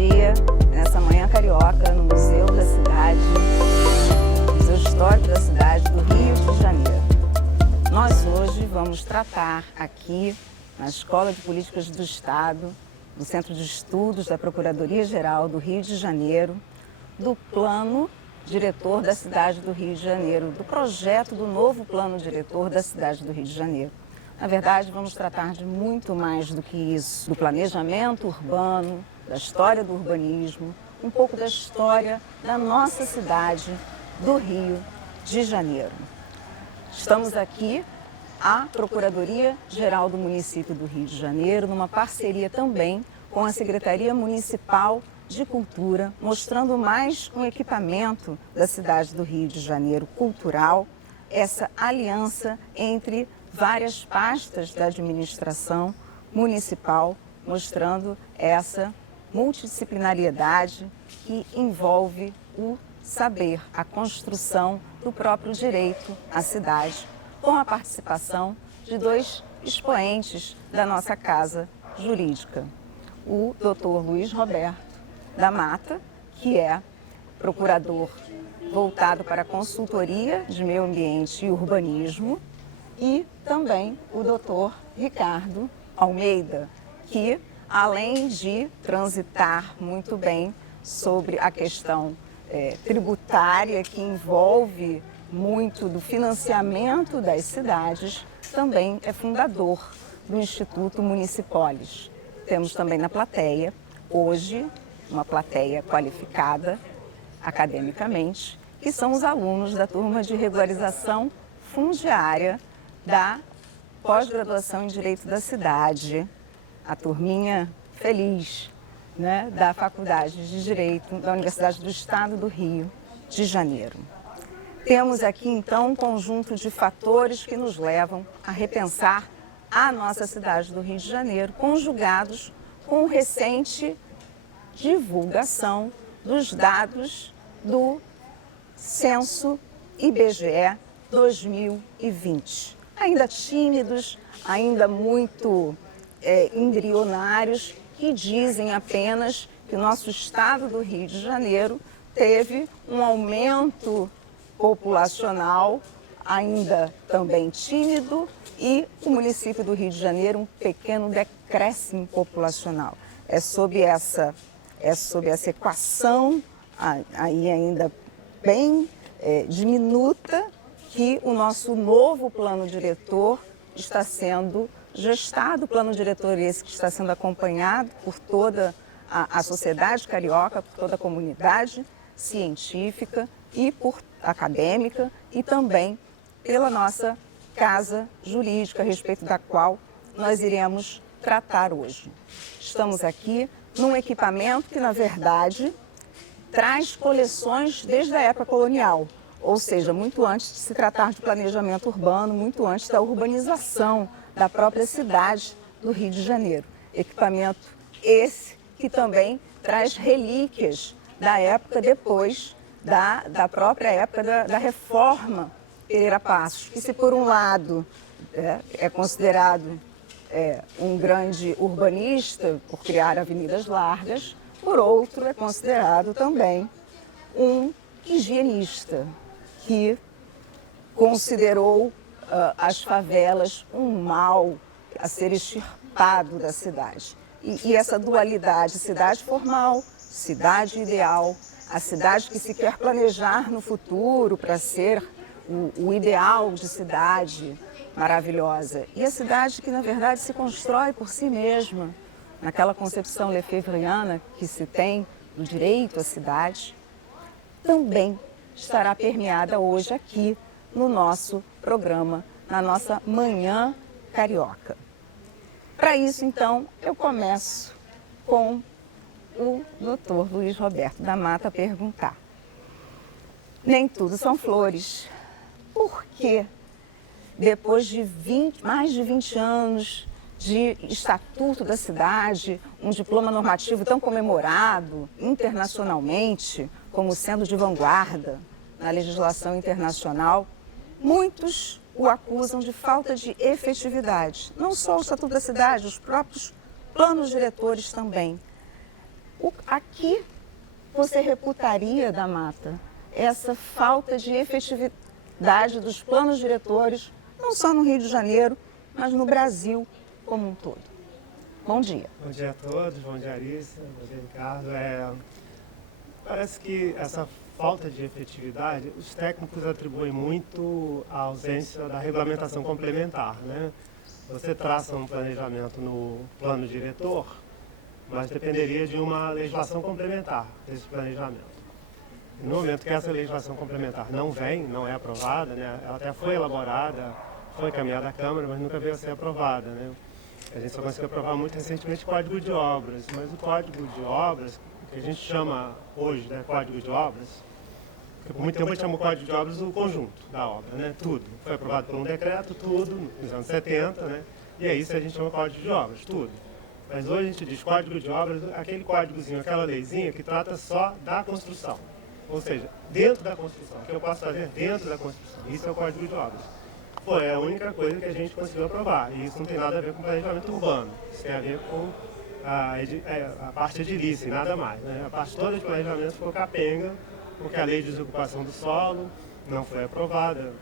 dia, nessa manhã carioca, no Museu da Cidade, Museu Histórico da Cidade do Rio de Janeiro. Nós hoje vamos tratar aqui, na Escola de Políticas do Estado, do Centro de Estudos da Procuradoria-Geral do Rio de Janeiro, do Plano Diretor da Cidade do Rio de Janeiro, do projeto do novo Plano Diretor da Cidade do Rio de Janeiro. Na verdade, vamos tratar de muito mais do que isso, do planejamento urbano, da história do urbanismo, um pouco da história da nossa cidade do Rio de Janeiro. Estamos aqui, a Procuradoria-Geral do Município do Rio de Janeiro, numa parceria também com a Secretaria Municipal de Cultura, mostrando mais um equipamento da cidade do Rio de Janeiro cultural, essa aliança entre várias pastas da administração municipal, mostrando essa multidisciplinariedade que envolve o saber, a construção do próprio direito à cidade, com a participação de dois expoentes da nossa casa jurídica. O Dr. Luiz Roberto da Mata, que é procurador voltado para a consultoria de meio ambiente e urbanismo, e também o Dr. Ricardo Almeida, que, além de transitar muito bem sobre a questão tributária que envolve muito do financiamento das cidades, também é fundador do Instituto Municipolis. Temos também na plateia, hoje, uma plateia qualificada academicamente, que são os alunos da turma de regularização fundiária da pós-graduação em Direito da Cidade, a turminha feliz, né, da Faculdade de Direito da Universidade do Estado do Rio de Janeiro. Temos aqui, então, um conjunto de fatores que nos levam a repensar a nossa cidade do Rio de Janeiro, conjugados com recente divulgação dos dados do Censo IBGE 2020. Ainda tímidos, ainda muito embrionários, que dizem apenas que o nosso estado do Rio de Janeiro teve um aumento populacional ainda também tímido e o município do Rio de Janeiro um pequeno decréscimo populacional. É sob essa equação aí ainda bem diminuta que o nosso novo plano diretor está sendo gestado, plano diretor esse que está sendo acompanhado por toda a sociedade carioca, por toda a comunidade científica e por acadêmica e também pela nossa casa jurídica, a respeito da qual nós iremos tratar hoje. Estamos aqui num equipamento que, na verdade, traz coleções desde a época colonial, ou seja, muito antes de se tratar de planejamento urbano, muito antes da urbanização da própria cidade do Rio de Janeiro. Equipamento esse que também traz relíquias da época depois da própria época da reforma Pereira Passos, que se por um lado é considerado um grande urbanista por criar avenidas largas, por outro é considerado também um higienista que considerou as favelas um mal a ser extirpado da cidade. E essa dualidade, cidade formal, cidade ideal, a cidade que se quer planejar no futuro para ser o ideal de cidade maravilhosa. E a cidade que, na verdade, se constrói por si mesma, naquela concepção lefebvriana que se tem do direito à cidade, também estará permeada hoje aqui no nosso programa, na nossa Manhã Carioca. Para isso, então, eu começo com o Dr. Luiz Roberto da Mata a perguntar. Nem tudo são flores. Por que, depois de mais de 20 anos de Estatuto da Cidade, um diploma normativo tão comemorado internacionalmente, como sendo de vanguarda na legislação internacional, muitos o acusam de falta de efetividade. Não só o Estatuto da Cidade, os próprios planos diretores também. Aqui você reputaria, da Mata, essa falta de efetividade dos planos diretores, não só no Rio de Janeiro, mas no Brasil como um todo? Bom dia. Bom dia a todos, bom dia Arissa, bom dia Ricardo. Parece que essa falta de efetividade, os técnicos atribuem muito à ausência da regulamentação complementar, né? Você traça um planejamento no plano diretor, mas dependeria de uma legislação complementar desse planejamento. E no momento que essa legislação complementar não é aprovada, né? Ela até foi elaborada, foi encaminhada à Câmara, mas nunca veio a ser aprovada, né? A gente só conseguiu aprovar muito recentemente o Código de Obras, mas o Código de Obras, que a gente chama hoje de Código de Obras, porque por muito tempo a gente chamou Código de Obras o conjunto da obra, né? Tudo. Foi aprovado por um decreto, tudo, nos anos 70, né? E é isso que a gente chama Código de Obras, tudo. Mas hoje a gente diz Código de Obras, aquele códigozinho, aquela leizinha que trata só da construção. Ou seja, dentro da construção, o que eu posso fazer dentro da construção. Isso é o Código de Obras. Foi a única coisa que a gente conseguiu aprovar. E isso não tem nada a ver com planejamento urbano. Isso tem a ver com a parte edilícia e nada mais, né? A parte toda de planejamento ficou capenga, porque a lei de desocupação do solo não foi aprovada,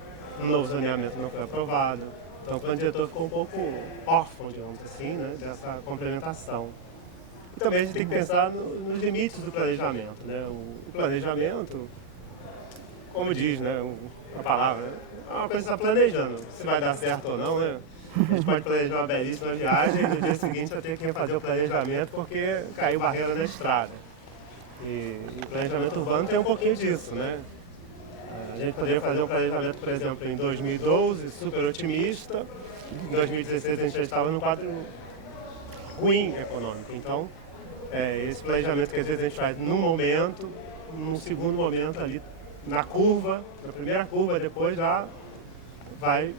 o novo zoneamento não foi aprovado. Então o plano diretor ficou um pouco órfão, digamos assim, né, dessa complementação. E também a gente tem que pensar nos limites do planejamento, né? O planejamento, como diz, né, a palavra, é uma coisa que você está planejando, se vai dar certo ou não, né? A gente pode planejar uma belíssima viagem e no dia seguinte vai ter que fazer o planejamento porque caiu barreira na estrada. E o planejamento urbano tem um pouquinho disso, né? A gente poderia fazer um planejamento, por exemplo, em 2012, super otimista. Em 2016 a gente já estava num quadro ruim econômico. Então, esse planejamento que às vezes a gente faz num momento, num segundo momento ali na curva, na primeira curva, depois já vai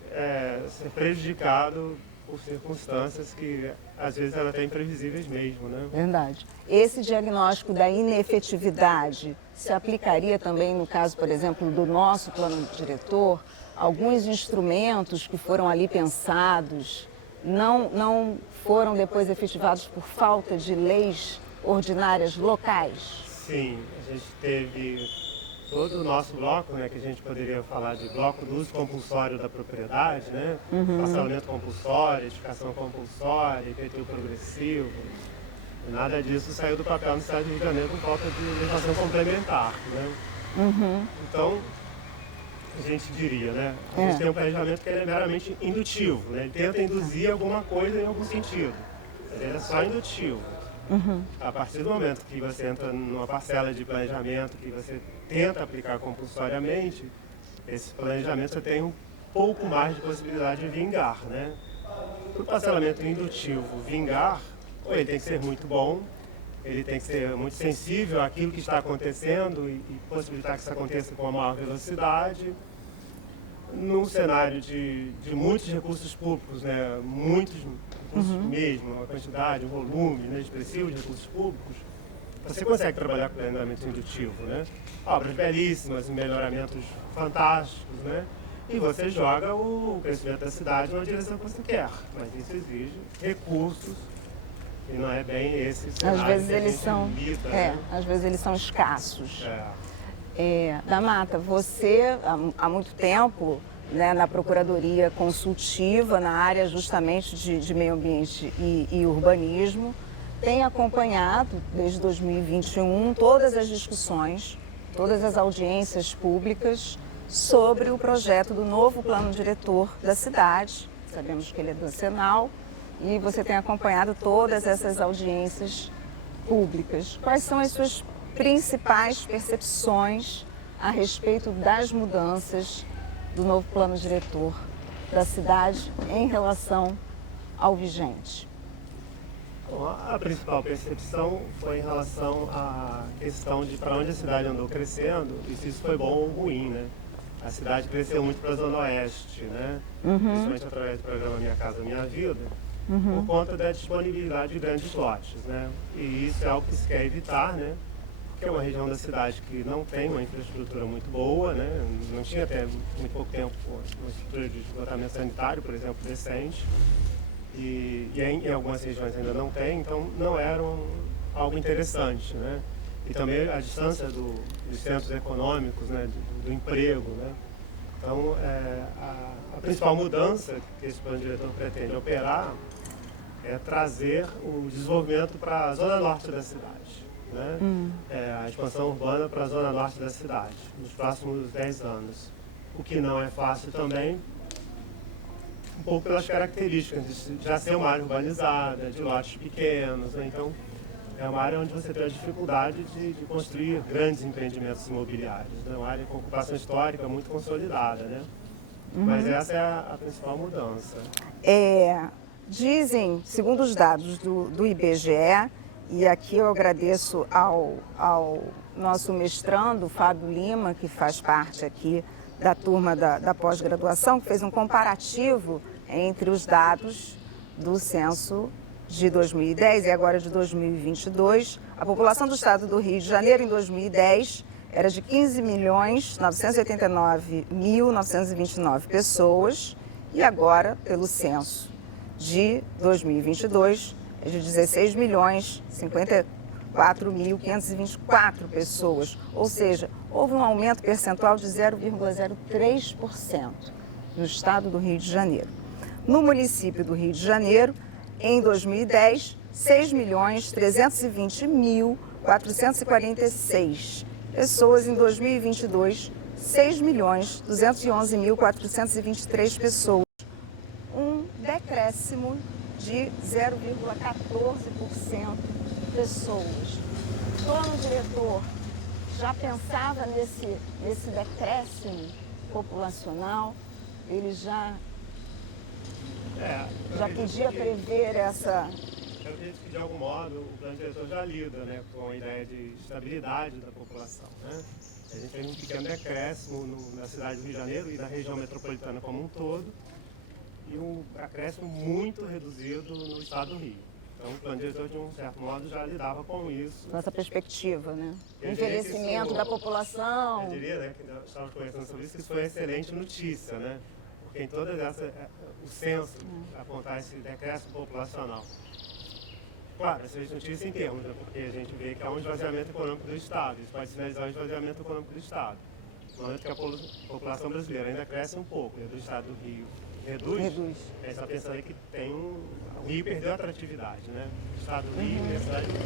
ser prejudicado por circunstâncias que às vezes eram até imprevisíveis mesmo, né? Verdade. Esse diagnóstico da inefetividade se aplicaria também no caso, por exemplo, do nosso plano diretor? Alguns instrumentos que foram ali pensados não foram depois efetivados por falta de leis ordinárias locais? Sim, a gente teve todo o nosso bloco, né, que a gente poderia falar de bloco do uso compulsório da propriedade, né? Parcelamento compulsório, edificação compulsória, IPTU progressivo. E nada disso saiu do papel no Estado do Rio de Janeiro por falta de legislação complementar, né? Então, a gente diria, né? A gente tem um planejamento que ele é meramente indutivo, né? Ele tenta induzir alguma coisa em algum sentido. Ele é só indutivo. A partir do momento que você entra numa parcela de planejamento que você tenta aplicar compulsoriamente, esse planejamento você tem um pouco mais de possibilidade de vingar, né? Para o parcelamento indutivo vingar, ele tem que ser muito bom, ele tem que ser muito sensível àquilo que está acontecendo e possibilitar que isso aconteça com a maior velocidade. Num cenário de muitos recursos públicos, né? Muitos recursos mesmo, uma quantidade, um volume, né, expressivo de recursos públicos, você consegue trabalhar com planejamento indutivo, né? Obras belíssimas, melhoramentos fantásticos, né? E você joga o crescimento da cidade na direção que você quer, mas isso exige recursos e não é bem esse cenário. Às vezes eles são, né? às vezes eles são escassos. Da Mata, você há muito tempo, né, na Procuradoria Consultiva, na área justamente de meio ambiente e urbanismo, tem acompanhado desde 2021 todas as discussões, todas as audiências públicas sobre o projeto do novo plano diretor da cidade. Sabemos que ele é decenal e você tem acompanhado todas essas audiências públicas. Quais são as suas principais percepções a respeito das mudanças do novo plano diretor da cidade em relação ao vigente? Bom, a principal percepção foi em relação à questão de para onde a cidade andou crescendo e se isso foi bom ou ruim, né? A cidade cresceu muito para a Zona Oeste, né? Principalmente através do programa Minha Casa Minha Vida, por conta da disponibilidade de grandes lotes, né? E isso é algo que se quer evitar, né? Porque é uma região da cidade que não tem uma infraestrutura muito boa, né? Não tinha até muito pouco tempo uma estrutura de esgotamento sanitário, por exemplo, decente. E em algumas regiões ainda não tem, então não era algo interessante, né? E também a distância dos centros econômicos, né? Do emprego, né? Então, a principal mudança que esse plano diretor pretende operar é trazer o desenvolvimento para a zona norte da cidade, né? A expansão urbana para a zona norte da cidade, nos próximos 10 anos. O que não é fácil também, um pouco pelas características de já ser uma área urbanizada, de lotes pequenos, né? Então, é uma área onde você tem a dificuldade de construir grandes empreendimentos imobiliários, né? Uma área com ocupação histórica muito consolidada, né? Mas essa é a principal mudança. Dizem, segundo os dados do IBGE, e aqui eu agradeço ao nosso mestrando, Fábio Lima, que faz parte aqui da turma da pós-graduação, que fez um comparativo entre os dados do censo de 2010 e agora de 2022. A população do estado do Rio de Janeiro em 2010 era de 15.989.929 pessoas e agora, pelo censo de 2022, é de 16.054.524 pessoas, ou seja, houve um aumento percentual de 0,03% no estado do Rio de Janeiro. No município do Rio de Janeiro, em 2010, 6.320.446 pessoas. Em 2022, 6.211.423 pessoas. Um decréscimo de 0,14% de pessoas. O plano diretor já pensava nesse decréscimo populacional? Ele já podia prever essa... Eu acredito que, de algum modo, o plano diretor já lida, né, com a ideia de estabilidade da população, né? A gente tem um pequeno decréscimo na cidade do Rio de Janeiro e na região metropolitana como um todo, e um acréscimo muito reduzido no estado do Rio. Então, o plano diretor, de um certo modo, já lidava com isso. Nessa perspectiva, né? Envelhecimento da população. Eu diria, né, que estávamos conversando sobre isso, que isso foi uma excelente notícia, né? Porque em todas essas, o censo apontar esse decréscimo populacional. Claro, excelente notícia em termos, né? Porque a gente vê que há um esvaziamento econômico do Estado. Isso pode sinalizar um esvaziamento econômico do Estado. No momento que a população brasileira ainda cresce um pouco, e do Estado do Rio reduz. A gente está pensando aí que o Rio perdeu a atratividade, né? O Estado do Rio e a cidade do Rio.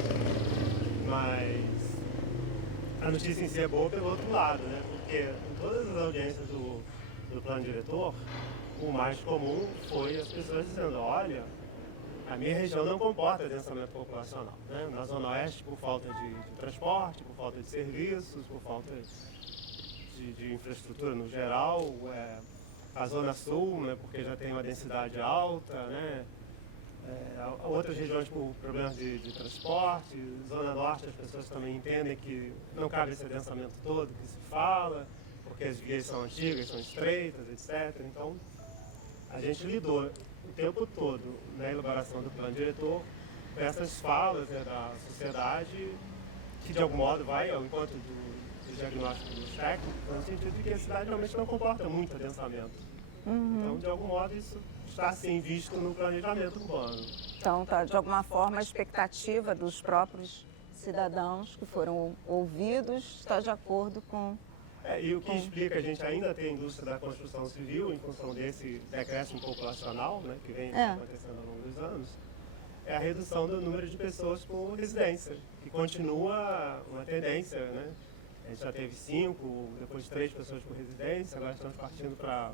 Mas a notícia em si é boa pelo outro lado, né? Porque em todas as audiências do plano diretor, o mais comum foi as pessoas dizendo, olha, a minha região não comporta densamento populacional, né? Na Zona Oeste, por falta de transporte, por falta de serviços, por falta de infraestrutura no geral, a Zona Sul, né, porque já tem uma densidade alta, né? Outras regiões por problemas de transporte, Zona Norte as pessoas também entendem que não cabe esse densamento todo que se fala, porque as vias são antigas, são estreitas, etc. Então, a gente lidou o tempo todo na elaboração do plano diretor com essas falas, né, da sociedade, que de algum modo vai ao encontro do diagnóstico dos técnicos, no sentido de que a cidade realmente não comporta muito adensamento. Então, de algum modo, isso está assim visto no planejamento urbano. Então, tá, de alguma forma, a expectativa dos próprios cidadãos que foram ouvidos está de acordo com... E o que explica a gente ainda ter a indústria da construção civil em função desse decréscimo populacional, né, que vem acontecendo ao longo dos anos, é a redução do número de pessoas por residência, que continua uma tendência, né? A gente já teve 5, depois 3 pessoas por residência, agora estamos partindo para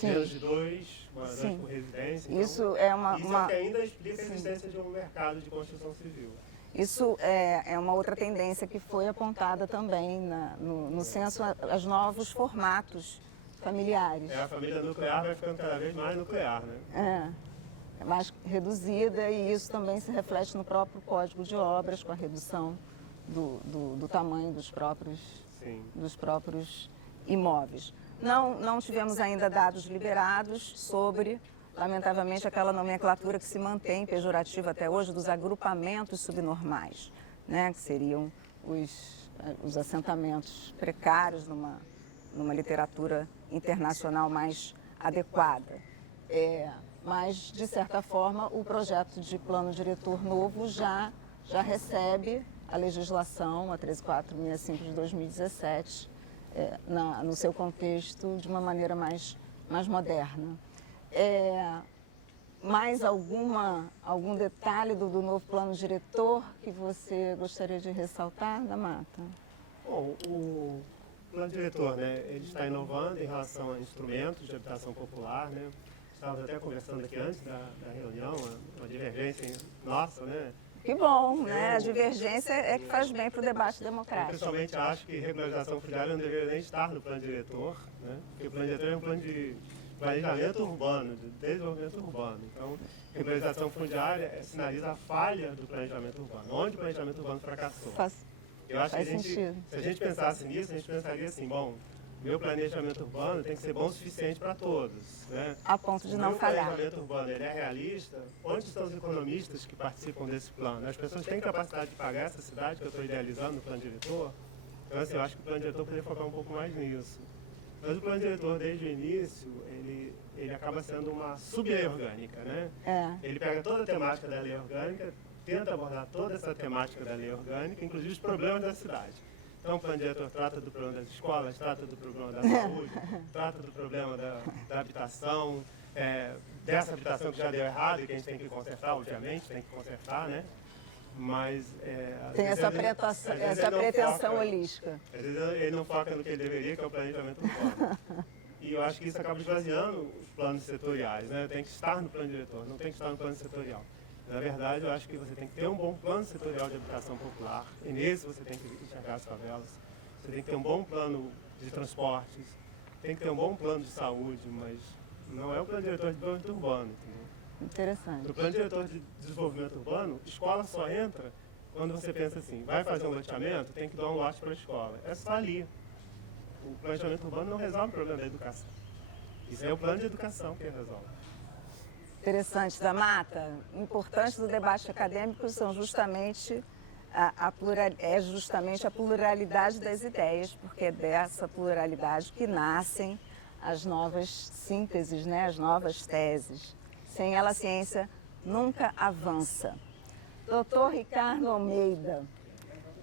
menos de 2 moradores por residência. Então, isso é isso é que ainda explica a existência de um mercado de construção civil. Isso é uma outra tendência que foi apontada também no censo, os novos formatos familiares. A família nuclear vai ficando cada vez mais nuclear, né? É mais reduzida, e isso também se reflete no próprio Código de Obras, com a redução do tamanho dos próprios imóveis. Não tivemos ainda dados liberados sobre, lamentavelmente, aquela nomenclatura que se mantém pejorativa até hoje dos agrupamentos subnormais, né? Que seriam os assentamentos precários numa literatura internacional mais adequada. Mas, de certa forma, o projeto de plano diretor novo já já recebe a legislação, a 13465 de 2017, no seu contexto de uma maneira mais moderna. Mais algum detalhe do novo plano diretor que você gostaria de ressaltar, da Mata? Bom, o plano diretor, né, ele está inovando em relação a instrumentos de habitação popular, né? Estávamos até conversando aqui antes da reunião, uma divergência nossa, né? Que bom, né? A divergência é que faz bem para o debate democrático. Eu pessoalmente acho que regularização fundiária não deveria nem estar no plano diretor, né? Porque o plano diretor é um plano de planejamento urbano, de desenvolvimento urbano. Então, regularização fundiária sinaliza a falha do planejamento urbano, onde o planejamento urbano fracassou. Eu acho que se a gente pensasse nisso, a gente pensaria assim, bom, meu planejamento urbano tem que ser bom o suficiente para todos, né? A ponto de não falhar. O planejamento urbano ele é realista. Onde estão os economistas que participam desse plano? As pessoas têm capacidade de pagar essa cidade que eu estou idealizando no plano diretor? Então, assim, eu acho que o plano diretor poderia focar um pouco mais nisso. Mas o plano diretor, desde o início, ele acaba sendo uma sub-lei orgânica, né? Ele pega toda a temática da lei orgânica, tenta abordar toda essa temática da lei orgânica, inclusive os problemas da cidade. Então, o plano diretor trata do problema das escolas, trata do problema da saúde, trata do problema da habitação, dessa habitação que já deu errado e que a gente tem que consertar, obviamente, tem que consertar, né? Mas... tem essa pretensão holística. Às vezes ele não foca no que ele deveria, que é o planejamento urbano. E eu acho que isso acaba esvaziando os planos setoriais, né? Tem que estar no plano diretor, não tem que estar no plano setorial. Na verdade, eu acho que você tem que ter um bom plano setorial de habitação popular, e nesse você tem que enxergar as favelas. Você tem que ter um bom plano de transportes, tem que ter um bom plano de saúde, mas não é o plano diretor de desenvolvimento urbano, entendeu? Interessante. No plano diretor de desenvolvimento urbano, escola só entra quando você pensa assim, vai fazer um loteamento, tem que dar um lote para a escola. É só ali. O planejamento urbano não resolve o problema da educação. Isso é o plano de educação que resolve. Interessante, da Mata. O importante do debate acadêmico são justamente a pluralidade das ideias, porque é dessa pluralidade que nascem as novas sínteses, né? As novas teses. Sem ela, a ciência nunca avança. Doutor Ricardo Almeida,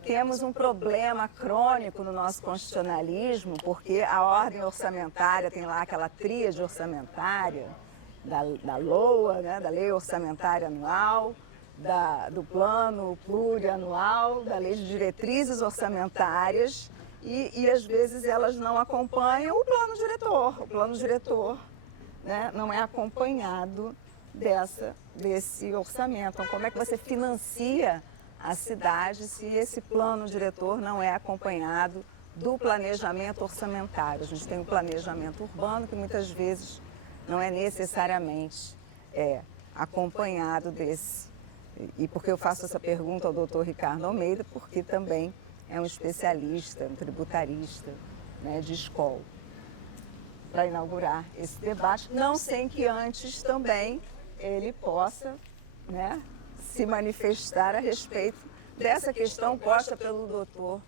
temos um problema crônico no nosso constitucionalismo, porque a ordem orçamentária tem lá aquela tríade orçamentária, da LOA, né, da Lei Orçamentária Anual, do Plano Plurianual, da Lei de Diretrizes Orçamentárias, e às vezes elas não acompanham o plano diretor. O plano diretor, né, não é acompanhado desse orçamento. Então, como é que você financia a cidade se esse plano diretor não é acompanhado do planejamento orçamentário? A gente tem o planejamento urbano, que muitas vezes não é necessariamente acompanhado desse. E por que eu faço essa pergunta ao doutor Ricardo Almeida? Porque também é um especialista, um tributarista, né, de escola, para inaugurar esse debate, não sem que antes também ele possa, né, se manifestar a respeito dessa questão posta pelo doutor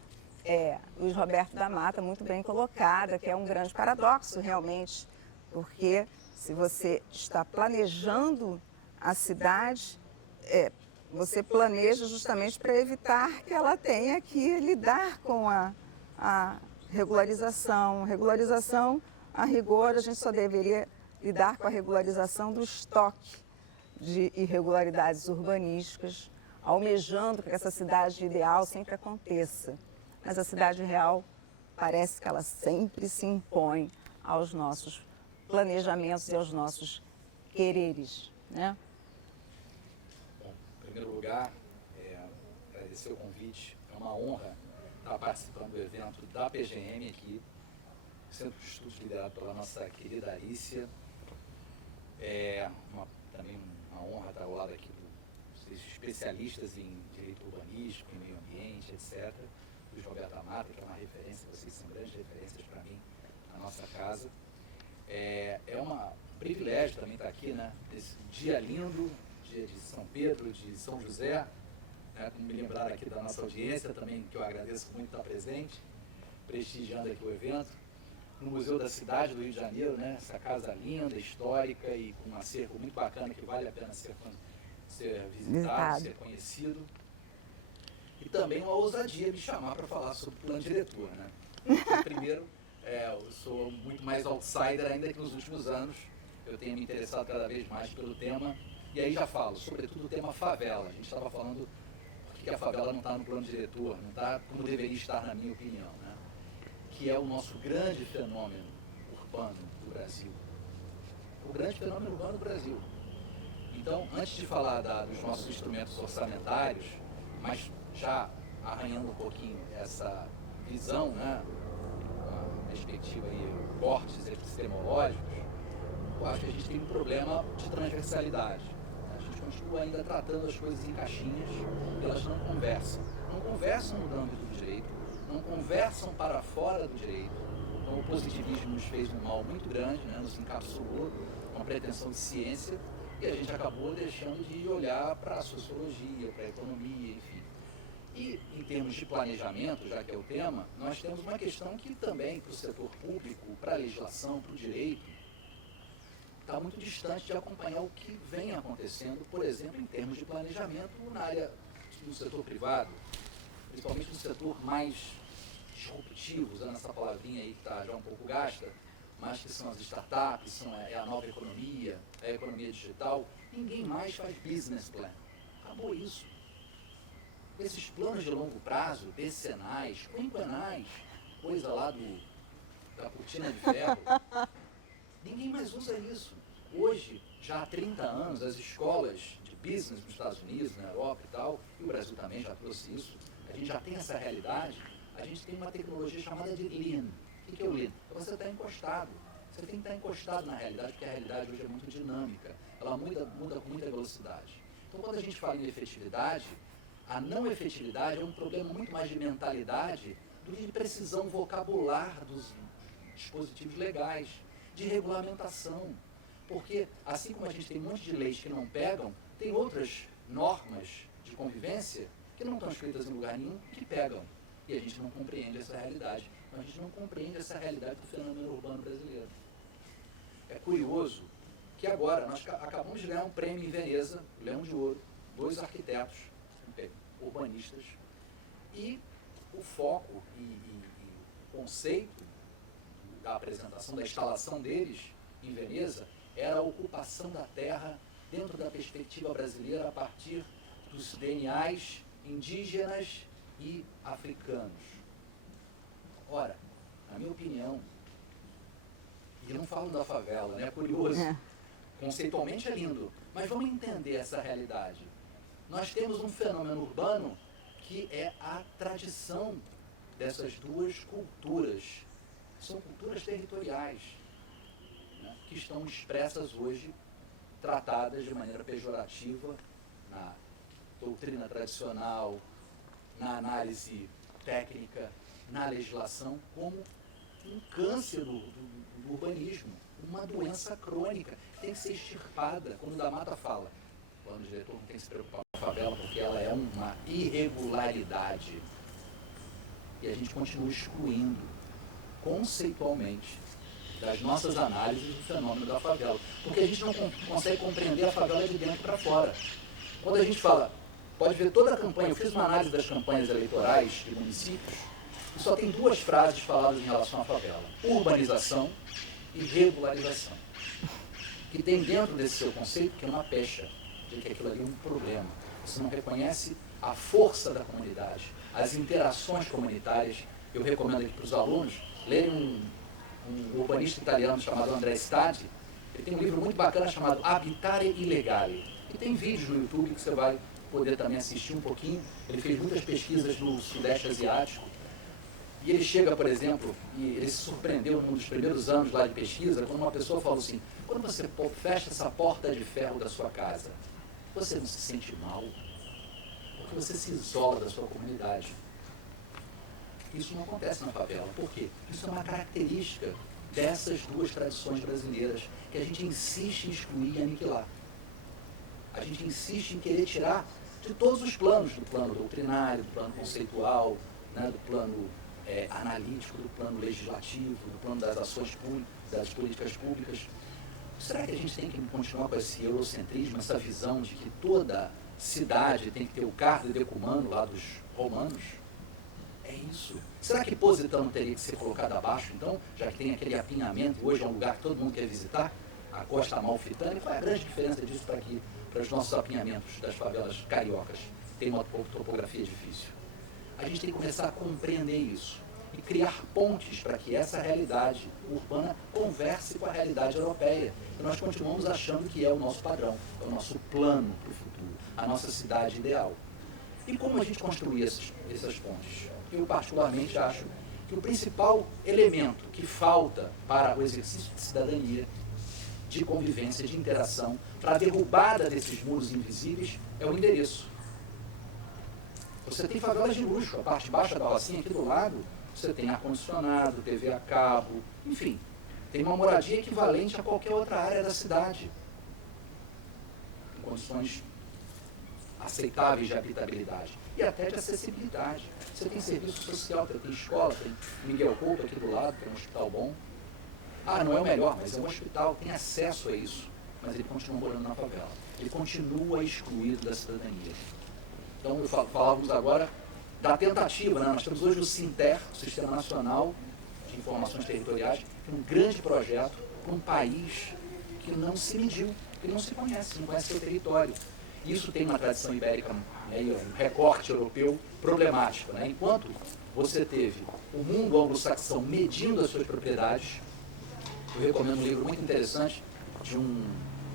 Luiz Roberto da Mata, muito bem colocada, que é um grande paradoxo realmente, porque se você está planejando a cidade, você planeja justamente para evitar que ela tenha que lidar com a regularização. Regularização, a rigor, a gente só deveria lidar com a regularização do estoque de irregularidades urbanísticas, almejando que essa cidade ideal sempre aconteça. Mas a cidade real parece que ela sempre se impõe aos nossos planejamentos e aos nossos quereres, né? Bom, em primeiro lugar, agradecer o convite. É uma honra estar participando do evento da PGM aqui, Centro de Estudos liderado pela nossa querida Alicia. Também uma honra estar ao lado aqui dos especialistas em direito urbanístico, em meio ambiente, etc. Luiz Roberto da Mata, que é uma referência, vocês são grandes referências para mim, na nossa casa. É um privilégio também estar aqui, né? Esse dia lindo, dia de São Pedro, de São José, né? Como me lembrar aqui da nossa audiência também, que eu agradeço muito estar presente, prestigiando aqui o evento, no Museu da Cidade do Rio de Janeiro, né? Essa casa linda, histórica e com um acervo muito bacana que vale a pena ser visitado, ser conhecido. e também uma ousadia me chamar para falar sobre plano diretor, né? Primeiro, eu sou muito mais outsider, ainda que nos últimos anos eu tenha me interessado cada vez mais pelo tema, e aí já falo, sobretudo o tema favela. A gente estava falando por que a favela não está no plano diretor, não está como deveria estar, na minha opinião, né? Que é o nosso grande fenômeno urbano do Brasil. O grande fenômeno urbano do Brasil. Então, antes de falar dos nossos instrumentos orçamentários, mas já arranhando um pouquinho essa visão, né, uma perspectiva aí, cortes epistemológicos, eu acho que a gente tem um problema de transversalidade. A gente continua ainda tratando as coisas em caixinhas e elas não conversam. Não conversam no âmbito do direito, não conversam para fora do direito. Então, o positivismo nos fez um mal muito grande, né, nos encapsulou com a pretensão de ciência, e a gente acabou deixando de olhar para a sociologia, para a economia, enfim. E, em termos de planejamento, já que é o tema, nós temos uma questão que também, para o setor público, para a legislação, para o direito, está muito distante de acompanhar o que vem acontecendo, por exemplo, em termos de planejamento na área do setor privado, principalmente no setor mais disruptivo, usando essa palavrinha aí que está já um pouco gasta, mas que são as startups, é a nova economia, é a economia digital. Ninguém mais faz business plan. Acabou isso. Esses planos de longo prazo, decenais, quinquenais, coisa lá da cortina de ferro, ninguém mais usa isso. Hoje, já há 30 anos, as escolas de business nos Estados Unidos, na Europa e tal, e o Brasil também já trouxe isso, a gente já tem essa realidade, a gente tem uma tecnologia chamada de Lean. O que é o Lean? É você estar encostado. Você tem que estar encostado na realidade, porque a realidade hoje é muito dinâmica. Ela muda com muita velocidade. Então, quando a gente fala em efetividade, a não efetividade é um problema muito mais de mentalidade do que de precisão vocabular dos dispositivos legais, de regulamentação. Porque, assim como a gente tem um monte de leis que não pegam, tem outras normas de convivência que não estão escritas em lugar nenhum que pegam. E a gente não compreende essa realidade. A gente não compreende essa realidade do fenômeno urbano brasileiro. É curioso que agora nós acabamos de ganhar um prêmio em Veneza, o Leão de Ouro, 2 arquitetos, urbanistas, e o foco e o conceito da apresentação, da instalação deles em Veneza, era a ocupação da terra dentro da perspectiva brasileira a partir dos DNAs indígenas e africanos. Ora, na minha opinião, e não falo da favela, né? É curioso, conceitualmente é lindo, mas vamos entender essa realidade. Nós temos um fenômeno urbano que é a tradição dessas duas culturas. São culturas territoriais, né, que estão expressas hoje, tratadas de maneira pejorativa na doutrina tradicional, na análise técnica, na legislação, como um câncer do urbanismo, uma doença crônica, que tem que ser extirpada. Quando o da Mata fala, o plano diretor não tem que se preocupar com a favela, porque ela é uma irregularidade. E a gente continua excluindo, conceitualmente, das nossas análises do fenômeno da favela. Porque a gente não consegue compreender a favela de dentro para fora. Quando a gente fala, pode ver toda a campanha, eu fiz uma análise das campanhas eleitorais de municípios, e só tem 2 frases faladas em relação à favela: urbanização e regularização. Que tem dentro desse seu conceito que é uma pecha, de que aquilo ali é um problema. Você não reconhece a força da comunidade, as interações comunitárias. Eu recomendo aqui para os alunos lerem um urbanista italiano chamado André Stadi. Ele tem um livro muito bacana chamado Abitare Illegale. E tem vídeos no YouTube que você vai poder também assistir um pouquinho. Ele fez muitas pesquisas no Sudeste Asiático. E ele chega, por exemplo, e ele se surpreendeu num dos primeiros anos lá de pesquisa, quando uma pessoa falou assim: quando você fecha essa porta de ferro da sua casa, você não se sente mal? Porque você se isola da sua comunidade. Isso não acontece na favela. Por quê? Isso é uma característica dessas 2 tradições brasileiras que a gente insiste em excluir e aniquilar. A gente insiste em querer tirar de todos os planos, do plano doutrinário, do plano conceitual, né, do plano analítico, do plano legislativo, do plano das ações públicas, das políticas públicas. Será que a gente tem que continuar com esse eurocentrismo, essa visão de que toda cidade tem que ter o cardo e decumano lá dos romanos? É isso. Será que Positano teria que ser colocado abaixo, então, já que tem aquele apinhamento, e hoje é um lugar que todo mundo quer visitar, a Costa Amalfitana? E qual é a grande diferença disso para os nossos apinhamentos das favelas cariocas? Tem uma topografia difícil. A gente tem que começar a compreender isso e criar pontes para que essa realidade urbana converse com a realidade europeia. E nós continuamos achando que é o nosso padrão, é o nosso plano para o futuro, a nossa cidade ideal. E como a gente construir essas pontes? Eu particularmente acho que o principal elemento que falta para o exercício de cidadania, de convivência, de interação, para a derrubada desses muros invisíveis, é o endereço. Você tem favelas de luxo, a parte baixa da Rocinha, aqui do lado, você tem ar-condicionado, TV a cabo, enfim, tem uma moradia equivalente a qualquer outra área da cidade, em condições aceitáveis de habitabilidade e até de acessibilidade. Você tem serviço social, você tem escola, tem Miguel Couto aqui do lado, que é um hospital bom. Ah, não é o melhor, mas é um hospital, tem acesso a isso, mas ele continua morando na favela. Ele continua excluído da cidadania. Então, falávamos agora da tentativa, né? Nós temos hoje o SINTER, o Sistema Nacional de Informações Territoriais, que é um grande projeto para um país que não se mediu, que não se conhece, não conhece seu território. Isso tem uma tradição ibérica, né, um recorte europeu problemático. Né? Enquanto você teve o mundo anglo-saxão medindo as suas propriedades, eu recomendo um livro muito interessante de um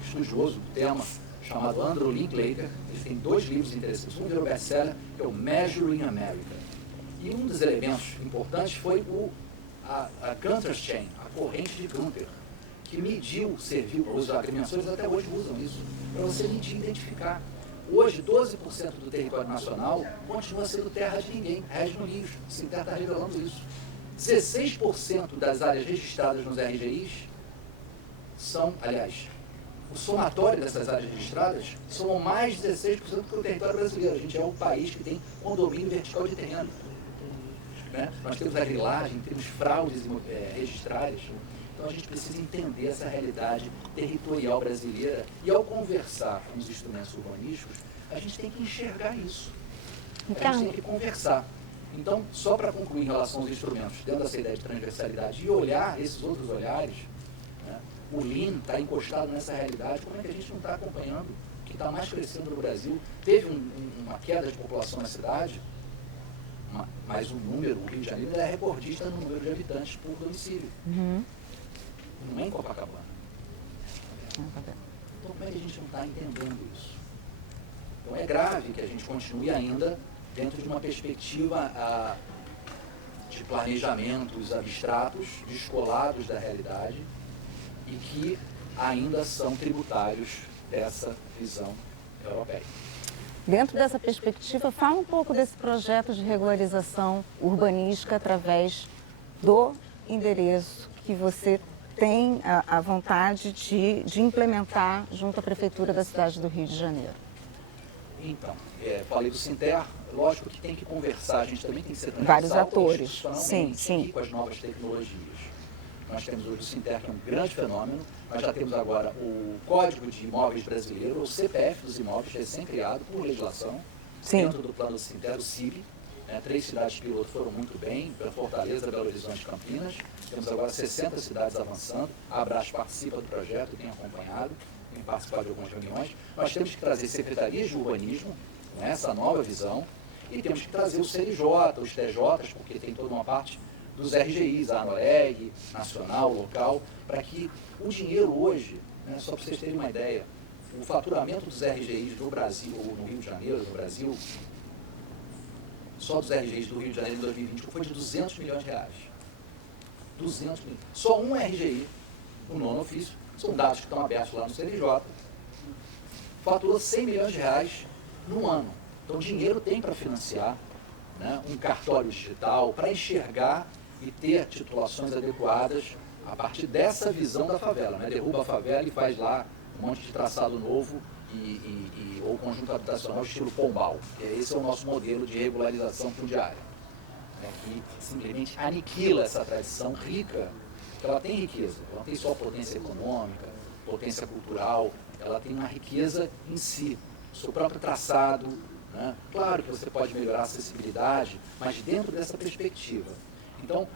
estudioso do tema, chamado Andrew Linklater. Ele tem 2 livros interessantes. Um virou best-seller, que é o Measuring America. E um dos elementos importantes foi a Gunter Chain, a corrente de Gunter, que mediu, serviu, os agrimensores até hoje usam isso, para você medir e identificar. Hoje, 12% do território nacional continua sendo terra de ninguém, rege no lixo. O SINTER está revelando isso. 16% das áreas registradas nos RGIs são, aliás, o somatório dessas áreas registradas somam mais de 16% do que o território brasileiro. A gente é o país que tem condomínio vertical de terreno. Né? Nós temos a grilagem, temos fraudes registradas. Então a gente precisa entender essa realidade territorial brasileira e ao conversar com os instrumentos urbanísticos, a gente tem que enxergar isso. A gente tem que conversar. Então, só para concluir em relação aos instrumentos, dentro dessa ideia de transversalidade e olhar esses outros olhares, né, o Lean está encostado nessa realidade, como é que a gente não está acompanhando o que está mais crescendo no Brasil? Teve uma queda de população na cidade, mas o número, o Rio de Janeiro é recordista no número de habitantes por domicílio. Uhum. Não é em Copacabana. Então, como é que a gente não está entendendo isso? Então, é grave que a gente continue ainda dentro de uma perspectiva de planejamentos abstratos, descolados da realidade, e que ainda são tributários dessa visão europeia. Dentro dessa perspectiva, fala um pouco desse projeto de regularização urbanística através do endereço que você tem a vontade de implementar junto à Prefeitura da cidade do Rio de Janeiro. Então, falei do SINTER, lógico que tem que conversar, a gente também tem que ser vários atores, sim, com as novas tecnologias. Nós temos hoje o SINTER, que é um grande fenômeno, nós já temos agora o Código de Imóveis Brasileiro, o CPF dos imóveis, recém-criado por legislação, dentro do plano do SINTER, o CIB. 3 cidades piloto foram muito bem, Fortaleza, Belo Horizonte e Campinas. Temos agora 60 cidades avançando. A Abras participa do projeto, tem acompanhado, tem participado de algumas reuniões. Nós temos que trazer secretarias de urbanismo com essa nova visão e temos que trazer o CNJ, os TJs, porque tem toda uma parte dos RGIs, a ANOREG, nacional, local, para que o dinheiro hoje, né, só para vocês terem uma ideia, o faturamento dos RGIs no Brasil, ou no Rio de Janeiro, no Brasil, só dos RGIs do Rio de Janeiro em 2020 foi de 200 milhões de reais. 200 milhões. Só um RGI, o nono ofício, são dados que estão abertos lá no CNJ, faturou 100 milhões de reais no ano. Então, dinheiro tem para financiar, né, um cartório digital, para enxergar e ter titulações adequadas a partir dessa visão da favela. Né? Derruba a favela e faz lá um monte de traçado novo ou conjunto habitacional estilo Pombal. Esse é o nosso modelo de regularização fundiária, né, que simplesmente aniquila essa tradição rica, porque ela tem riqueza, ela não tem só potência econômica, potência cultural, ela tem uma riqueza em si. seu próprio traçado, né? Claro que você pode melhorar a acessibilidade, mas dentro dessa perspectiva. Então,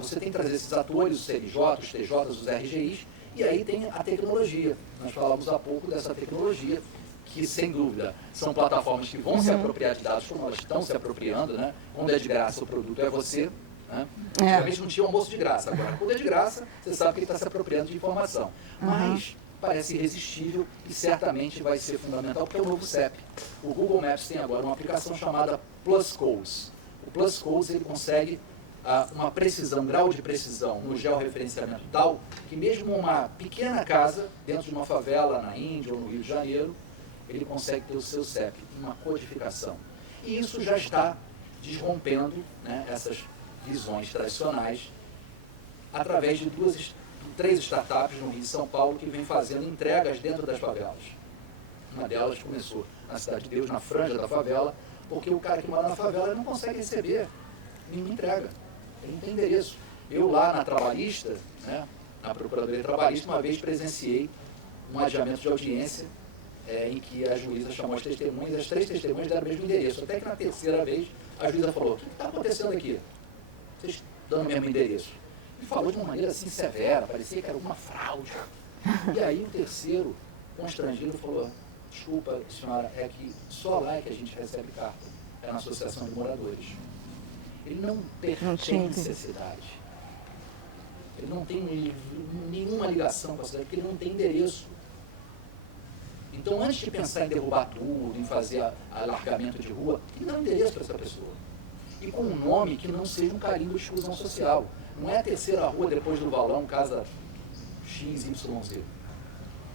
você tem que trazer esses atores, os CNJ, os TJ, os RGIs, e aí tem a tecnologia. Nós falamos há pouco dessa tecnologia, que sem dúvida são plataformas que vão se apropriar de dados como elas estão se apropriando, né? Quando é de graça o produto é você, né? Antigamente não tinha almoço de graça, agora quando é de graça você sabe que ele está se apropriando de informação. Mas parece irresistível e certamente vai ser fundamental porque é o novo CEP. O Google Maps tem agora uma aplicação chamada Plus Codes. O Plus Codes ele consegue uma precisão, grau de precisão no georreferenciamento tal que mesmo uma pequena casa dentro de uma favela na Índia ou no Rio de Janeiro, ele consegue ter o seu CEP, uma codificação. E isso já está desrompendo, né, essas visões tradicionais através de 3 startups no Rio de São Paulo que vêm fazendo entregas dentro das favelas. Uma delas começou na Cidade de Deus, na franja da favela, porque o cara que mora na favela não consegue receber nenhuma entrega. Ele não tem endereço. Eu lá na Trabalhista, né, na Procuradoria Trabalhista, uma vez presenciei um adiamento de audiência em que a juíza chamou as testemunhas, as 3 testemunhas deram o mesmo endereço. Até que na terceira vez a juíza falou: o que está acontecendo aqui? Vocês dão o mesmo endereço. E falou de uma maneira assim severa, parecia que era uma fraude. E aí o terceiro, constrangido, falou: desculpa, senhora, é que só lá é que a gente recebe carta, é na Associação de Moradores. Ele não pertence à cidade. Ele não tem nenhuma ligação com a cidade, porque ele não tem endereço. Então, antes de pensar em derrubar tudo, em fazer alargamento de rua, tem que dar um endereço para essa pessoa. E com um nome que não seja um carimbo de exclusão social. Não é a terceira rua depois do valão, casa XYZ.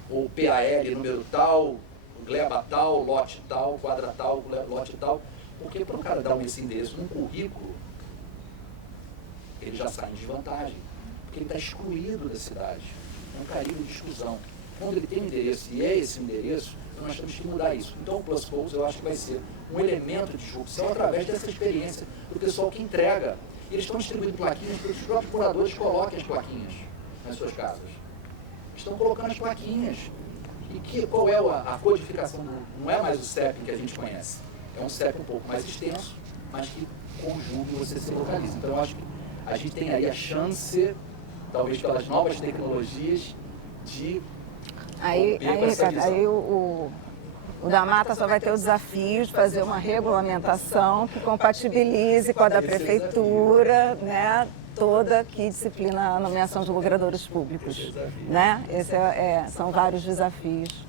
Ou PAL, número tal, gleba tal, lote tal, quadra tal, lote tal. Porque para o cara dar esse endereço num currículo, ele já sai em desvantagem. Porque ele está excluído da cidade. É um carimbo de exclusão. Quando ele tem um endereço e é esse endereço, nós temos que mudar isso. Então o Plus Codes eu acho que vai ser um elemento de disrupção através dessa experiência do pessoal que entrega. E eles estão distribuindo plaquinhas para que os próprios moradores coloquem as plaquinhas nas suas casas. Estão colocando as plaquinhas. E qual é a codificação? Não é mais o CEP que a gente conhece. É um CEP um pouco mais extenso, mas que conjuga e você se localiza. Então eu acho que a gente tem aí a chance, talvez pelas novas tecnologias, de... Aí o da Mata só vai ter o desafio de fazer uma regulamentação que compatibilize com a da prefeitura, né, toda que disciplina a nomeação de logradores públicos. Né? São vários desafios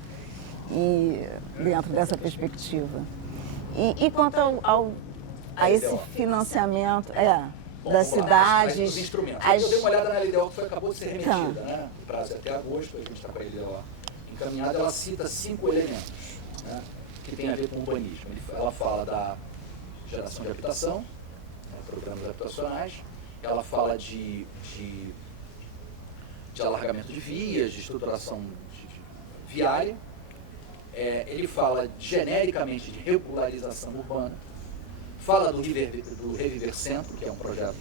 dentro dessa perspectiva. E quanto a esse financiamento das cidades... Eu dei uma olhada na LDO que acabou de ser remetida, né? O prazo é até agosto, a gente está com a LDO encaminhada. Ela cita 5 elementos, né, que tem a ver com o urbanismo. Ela fala da geração de habitação, né, programas habitacionais, ela fala de alargamento de vias, de estruturação viária, ele fala genericamente de regularização urbana, fala do Reviver Centro, que é um projeto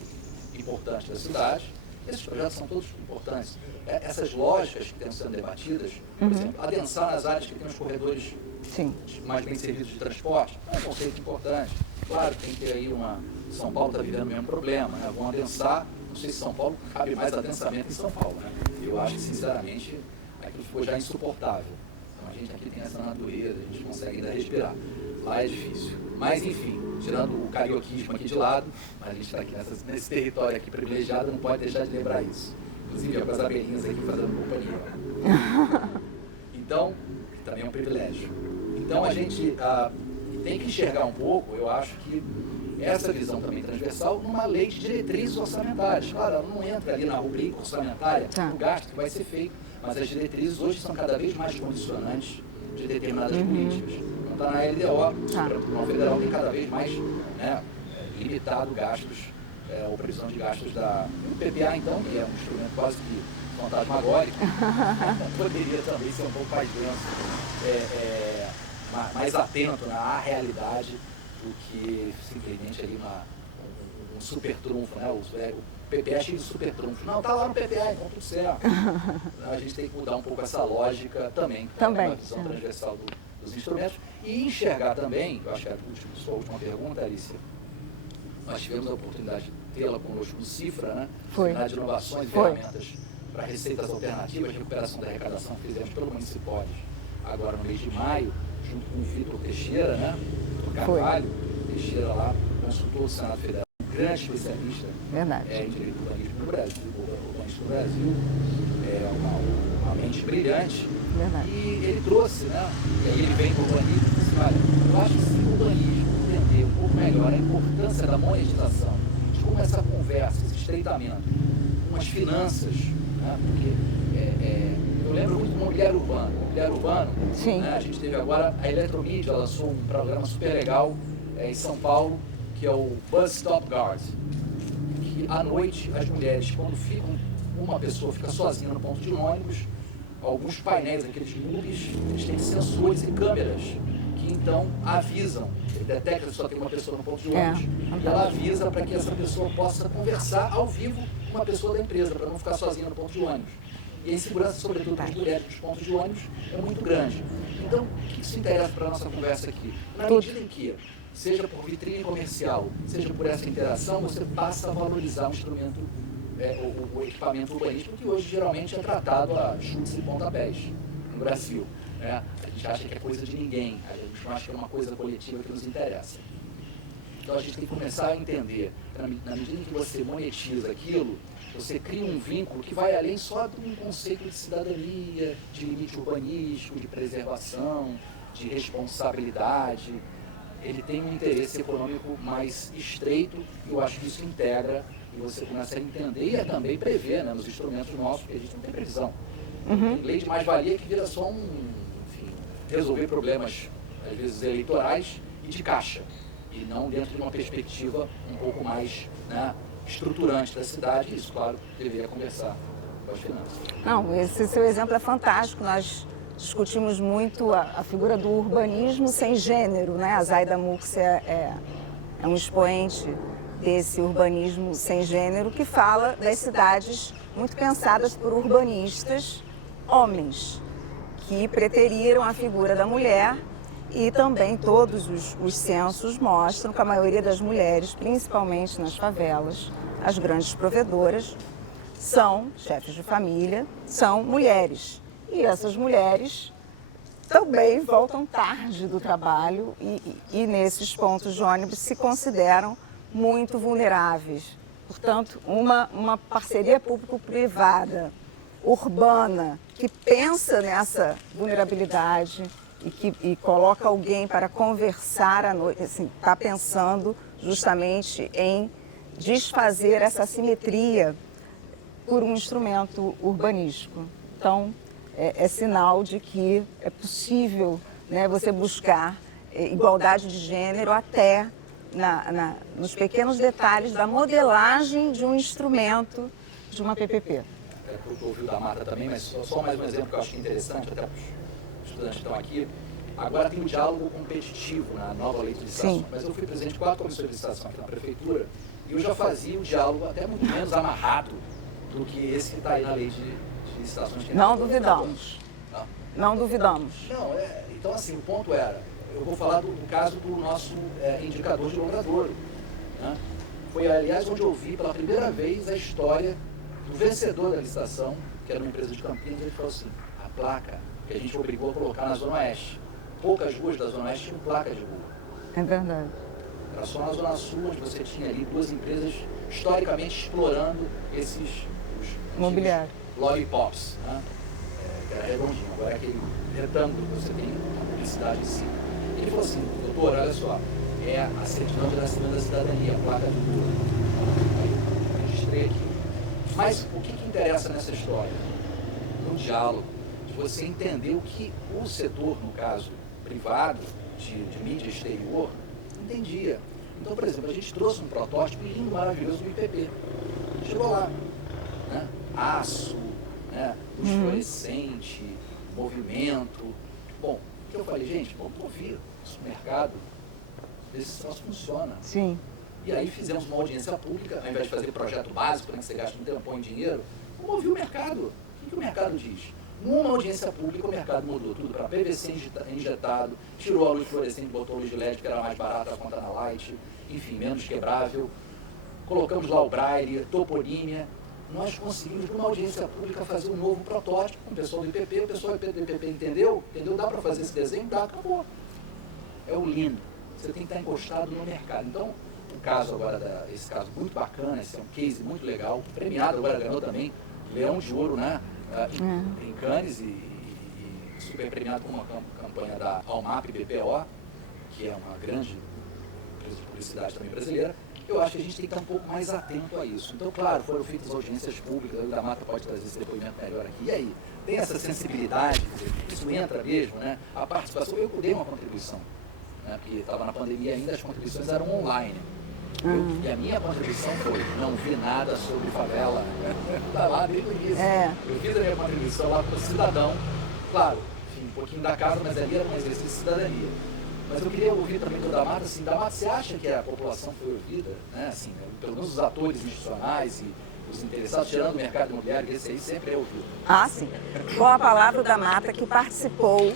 importante da cidade. Esses projetos são todos importantes. Essas lógicas que estão sendo debatidas, por exemplo, adensar nas áreas que tem os corredores mais bem servidos de transporte, é um conceito importante. Claro, tem que ter aí São Paulo está vivendo o mesmo problema, né? Vão adensar, não sei se São Paulo cabe mais adensamento em São Paulo, né? Eu acho que, sinceramente, aquilo ficou já insuportável. Então a gente aqui tem essa natureza, a gente consegue ainda respirar. Lá é difícil. Mas, enfim, tirando o carioquismo aqui de lado, mas a gente está aqui nesse território aqui privilegiado, não pode deixar de lembrar isso. Inclusive, com as abelhinhas aqui fazendo companhia. Então, também é um privilégio. Então, a gente tem que enxergar um pouco, eu acho que essa visão também transversal numa lei de diretrizes orçamentárias. Claro, ela não entra ali na rubrica orçamentária do gasto que vai ser feito, mas as diretrizes hoje são cada vez mais condicionantes de determinadas políticas. Não está na LDO, o Supremo Tribunal Federal tem cada vez mais, né, limitado gastos, ou previsão de gastos do PPA, então, que é um instrumento quase que fantasmagórico, poderia também ser um pouco mais denso, mais atento à realidade do que simplesmente ali um super trunfo, né? O PPA é cheio de super trunfo. Não, tá lá no PPA, então tudo certo. A gente tem que mudar um pouco essa lógica também. Uma visão transversal do os instrumentos e enxergar também, eu acho que é a sua última pergunta, Alicia, nós tivemos a oportunidade de tê-la conosco no Cifra, né? Foi. De inovações e ferramentas para receitas alternativas, recuperação da arrecadação que fizemos pelo Municipólios agora no mês de maio, junto com o Vitor Teixeira, né? Vitor Carvalho, Teixeira lá, consultor do Senado Federal, um grande especialista em direito urbanismo no Brasil, urbanista no Brasil, uma mente brilhante. Verdade. E ele trouxe, né? E aí ele vem com o urbanismo e disse, olha, eu acho que se o urbanismo entender um pouco melhor a importância da monetização, de como essa conversa, esse estreitamento, com as finanças, né? Porque eu lembro muito do mobiliário urbano. O mobiliário urbano, né? A gente teve agora, a Eletromídia lançou um programa super legal em São Paulo, que é o Bus Stop Guard, que à noite as mulheres, quando uma pessoa fica sozinha no ponto de ônibus, alguns painéis, aqueles lubes, eles têm sensores e câmeras que então avisam, ele detecta que só tem uma pessoa no ponto de ônibus, e ela avisa para que essa pessoa possa conversar ao vivo com uma pessoa da empresa, para não ficar sozinha no ponto de ônibus. E a insegurança, sobretudo das mulheres nos pontos de ônibus, é muito grande. Então, o que isso interessa para a nossa conversa aqui? Na medida em que, seja por vitrine comercial, seja por essa interação, você passa a valorizar o instrumento, o equipamento urbanístico, que hoje geralmente é tratado a chutes e pontapés no Brasil. Né? A gente acha que é coisa de ninguém, a gente não acha que é uma coisa coletiva que nos interessa. Então a gente tem que começar a entender que na medida em que você monetiza aquilo, você cria um vínculo que vai além só de um conceito de cidadania, de limite urbanístico, de preservação, de responsabilidade. Ele tem um interesse econômico mais estreito e eu acho que isso integra e você começa a entender e a também prever, né, nos instrumentos nossos, porque a gente não tem previsão. Tem lei de mais-valia que vira só resolver problemas, às vezes, eleitorais e de caixa, e não dentro de uma perspectiva um pouco mais, né, estruturante da cidade. Isso, claro, deveria conversar com as finanças. Não, esse seu exemplo é fantástico. Nós discutimos muito a figura do urbanismo sem gênero, né? A Zaida Múrcia é um expoente desse urbanismo sem gênero que fala das cidades muito pensadas por urbanistas homens, que preteriram a figura da mulher, e também todos os censos mostram que a maioria das mulheres, principalmente nas favelas, as grandes provedoras, são chefes de família, são mulheres. E essas mulheres também voltam tarde do trabalho e nesses pontos de ônibus se consideram muito vulneráveis. Portanto, uma parceria público-privada, urbana, que pensa nessa vulnerabilidade e coloca alguém para conversar à noite, assim, está pensando justamente em desfazer essa assimetria por um instrumento urbanístico. Então, é sinal de que é possível, né, você buscar igualdade de gênero até nos pequenos detalhes da modelagem de um instrumento de uma PPP. Eu ouvi o da Marta também, mas só mais um exemplo que eu acho interessante, até para os estudantes que estão aqui. Agora tem o diálogo competitivo na nova lei de licitação, mas eu fui presidente de 4 comissões de licitação aqui na prefeitura e eu já fazia o diálogo até muito menos amarrado do que esse que está aí na lei de licitações. Não duvidamos. Não duvidamos. Não, então assim, o ponto era, eu vou falar do caso do nosso indicador de logradouro. Né? Foi, aliás, onde eu vi pela primeira vez a história do vencedor da licitação, que era uma empresa de Campinas. Ele falou assim, a placa que a gente obrigou a colocar na Zona Oeste, poucas ruas da Zona Oeste tinham placa de rua. É verdade. Era só na Zona Sul, onde você tinha ali 2 empresas historicamente explorando esses Mobiliário. Lollipops, né? Que era redondinho, agora é aquele retângulo que você tem a publicidade em cima. Ele falou assim, doutor, olha só, é a certidão de nascimento da cidadania, a placa de rua. Aí eu registrei aqui. Mas o que interessa nessa história? No diálogo, de você entender o que o setor, no caso privado, de mídia exterior, entendia. Então, por exemplo, a gente trouxe um protótipo lindo, maravilhoso do IPP. Chegou lá, né? Aço, né? Luz fluorescente, movimento. Bom, o que eu falei, gente, vamos ouvir isso no mercado, ver se esse troço funciona. Sim. E aí fizemos uma audiência pública, ao invés de fazer projeto básico, né, que você gasta um tempão em dinheiro, vamos ouvir o mercado. O que o mercado diz? Numa audiência pública, o mercado mudou tudo para PVC injetado, tirou a luz fluorescente, botou a luz de LED, que era mais barata a conta na Light, enfim, menos quebrável. Colocamos lá o Braille, toponímia. Nós conseguimos, numa audiência pública, fazer um novo protótipo com o pessoal do IPP. O pessoal do IPP entendeu? Dá para fazer esse desenho? Dá, acabou. É o lindo. Você tem que estar encostado no mercado. Então, o caso agora, esse caso muito bacana, esse é um case muito legal, premiado agora, ganhou também Leão de Ouro, né? Em Cannes e super premiado com uma campanha da Almap BPO, que é uma grande empresa de publicidade também brasileira. Eu acho que a gente tem que estar um pouco mais atento a isso. Então, claro, foram feitas audiências públicas, o da Mata pode trazer esse depoimento melhor aqui. E aí, tem essa sensibilidade, isso entra mesmo, né? A participação, eu dei uma contribuição, né? Porque estava na pandemia ainda, as contribuições eram online. E a minha contribuição foi, não vi nada sobre favela. Está lá desde o início. Eu fiz a minha contribuição lá como cidadão, claro, enfim, um pouquinho da casa, mas ali era um exercício de cidadania. Mas eu queria ouvir também do Damata, assim, Damata, você acha que a população foi ouvida, né? Assim, pelo menos os atores institucionais e os interessados, tirando o mercado imobiliário, esse aí sempre é ouvido. Ah, sim. Com a palavra da Mata, que participou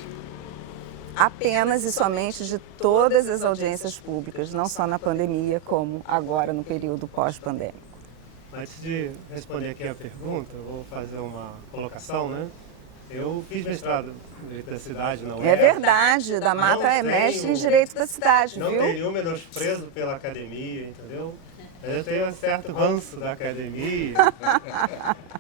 apenas e somente de todas as audiências públicas, não só na pandemia, como agora no período pós-pandêmico. Antes de responder aqui a pergunta, eu vou fazer uma colocação, né? Eu fiz mestrado em Direito da Cidade na UERJ. É verdade, da Mata é mestre em Direito da Cidade, não viu? Não tenho nenhum menosprezo pela academia, entendeu? Eu tenho um certo ranço da academia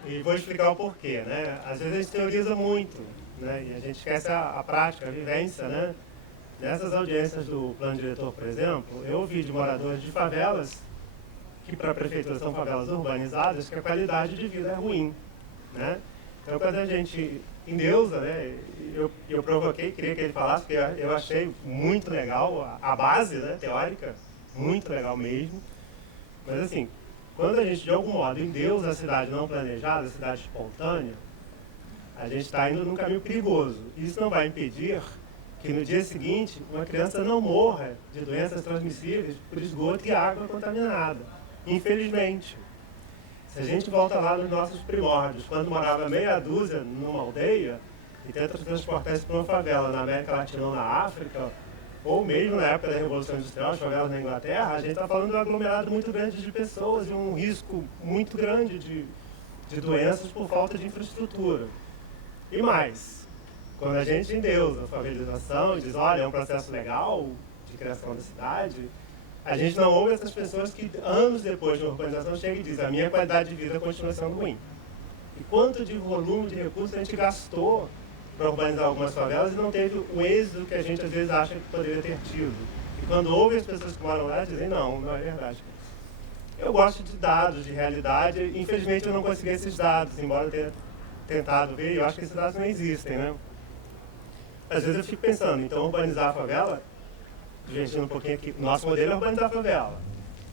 e vou explicar o porquê, né? Às vezes a gente teoriza muito, né? E a gente esquece a prática, a vivência, né? Nessas audiências do plano diretor, por exemplo, eu ouvi de moradores de favelas, que para a prefeitura são favelas urbanizadas, que a qualidade de vida é ruim, né? Então, quando a gente endeusa, né, eu provoquei, queria que ele falasse, porque eu achei muito legal a base, né, teórica, muito legal mesmo. Mas assim, quando a gente de algum modo endeusa a cidade não planejada, a cidade espontânea, a gente está indo num caminho perigoso. Isso não vai impedir que no dia seguinte uma criança não morra de doenças transmissíveis por esgoto e água contaminada, infelizmente. Se a gente volta lá nos nossos primórdios, quando morava meia dúzia numa aldeia e tenta transportar isso para uma favela na América Latina ou na África, ou mesmo na época da Revolução Industrial, as favelas na Inglaterra, a gente está falando de um aglomerado muito grande de pessoas e um risco muito grande de doenças por falta de infraestrutura. E mais, quando a gente endeusa a favelização e diz, olha, é um processo legal de criação da cidade, a gente não ouve essas pessoas que anos depois de uma urbanização chegam e dizem, a minha qualidade de vida continua sendo ruim. E quanto de volume de recursos a gente gastou para urbanizar algumas favelas e não teve o êxito que a gente às vezes acha que poderia ter tido. E quando ouve as pessoas que moram lá, dizem, não é verdade. Eu gosto de dados, de realidade, infelizmente eu não consegui esses dados, embora eu tenha tentado ver, e eu acho que esses dados não existem, né? Às vezes eu fico pensando, então urbanizar a favela, divertindo um pouquinho aqui, nosso modelo é urbanizar a favela.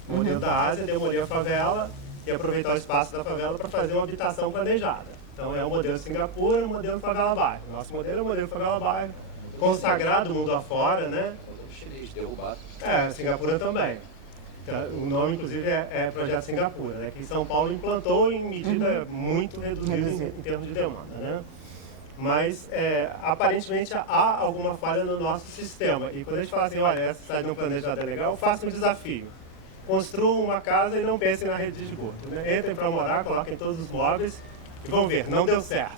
O modelo da Ásia é demolir a favela e aproveitar o espaço da favela para fazer uma habitação planejada. Então é o modelo Singapura, o modelo favela-bairro. Nosso modelo é o modelo favela-bairro, consagrado mundo afora, né? O chinês derrubado. Singapura também. O nome, inclusive, é Projeto Singapura, né? Que São Paulo implantou em medida muito reduzida em termos de demanda, né? Mas, aparentemente, há alguma falha no nosso sistema. E quando a gente fala assim, olha, essa cidade não planejada é legal, faça um desafio. Construam uma casa e não pensem na rede de esgoto, né? Entrem para morar, coloquem todos os móveis e vão ver, não deu certo.